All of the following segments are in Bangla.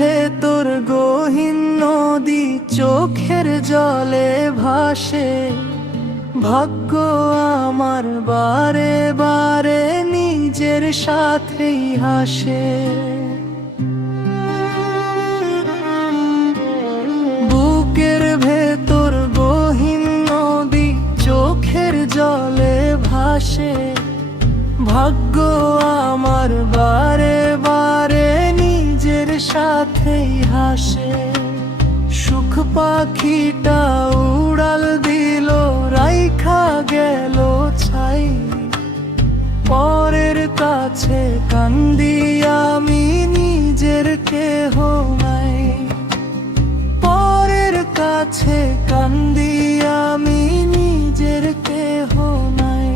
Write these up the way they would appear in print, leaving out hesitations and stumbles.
ভেতর গহীন নদী চোখের জলে ভাসে, ভাগ্য আমার বারে বারে নিজের সাথেই হাসে। বুকের ভেতর গহীন নদী চোখের জলে ভাসে, ভাগ্য আমার বারে বারে নিজের সাথেই হাসে। সুখ পাখিটা উড়াল দিল, রাইখা গেল ছাই, পরের কাছে কান্দি আমি নিজের কেহ নাই। পরের কাছে কান্দি আমি নিজের কেহ নাই।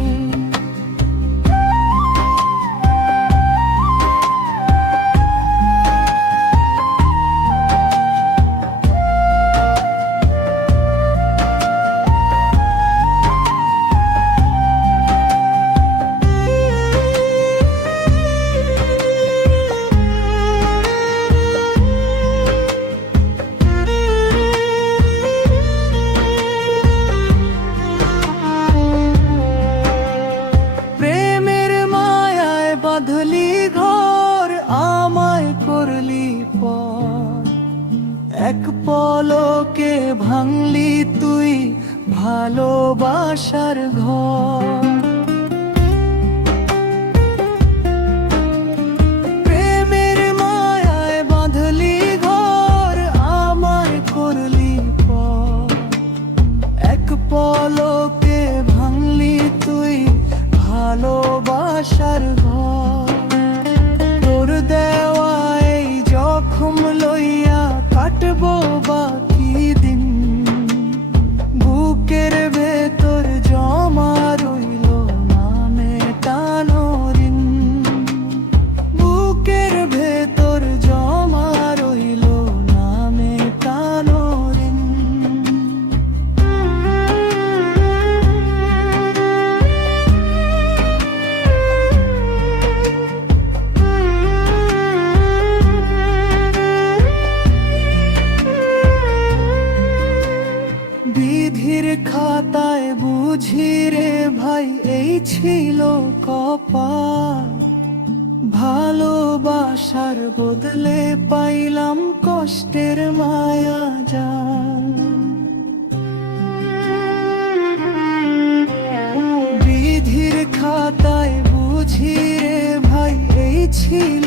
বাঁধলি ঘর আমায় করলি পর, এক পলকে ভাঙলি তুই ভালোবাসার ঘর। প্রেমের মায়ায় বাঁধলি ঘর আমায় করলি পর, এক পলকে ভাঙলি তুই ভালোবাসার ঘর। তোর দেওয়া এই জখম লইয়া কাটবো বাকি দিন, বুকের ভেতর জমা রইল না মেটানো ঋণ। বুকের ভেতর জমা রইল না মেটানো ঋণ। বিধির খাতায় বুঝি রে ভাই এই ছিল কপাল, ভালোবাসার বদলে পাইলাম কষ্টের মায়া জাল। বিধির খাতায় বুঝি রে ভাই এই ছিল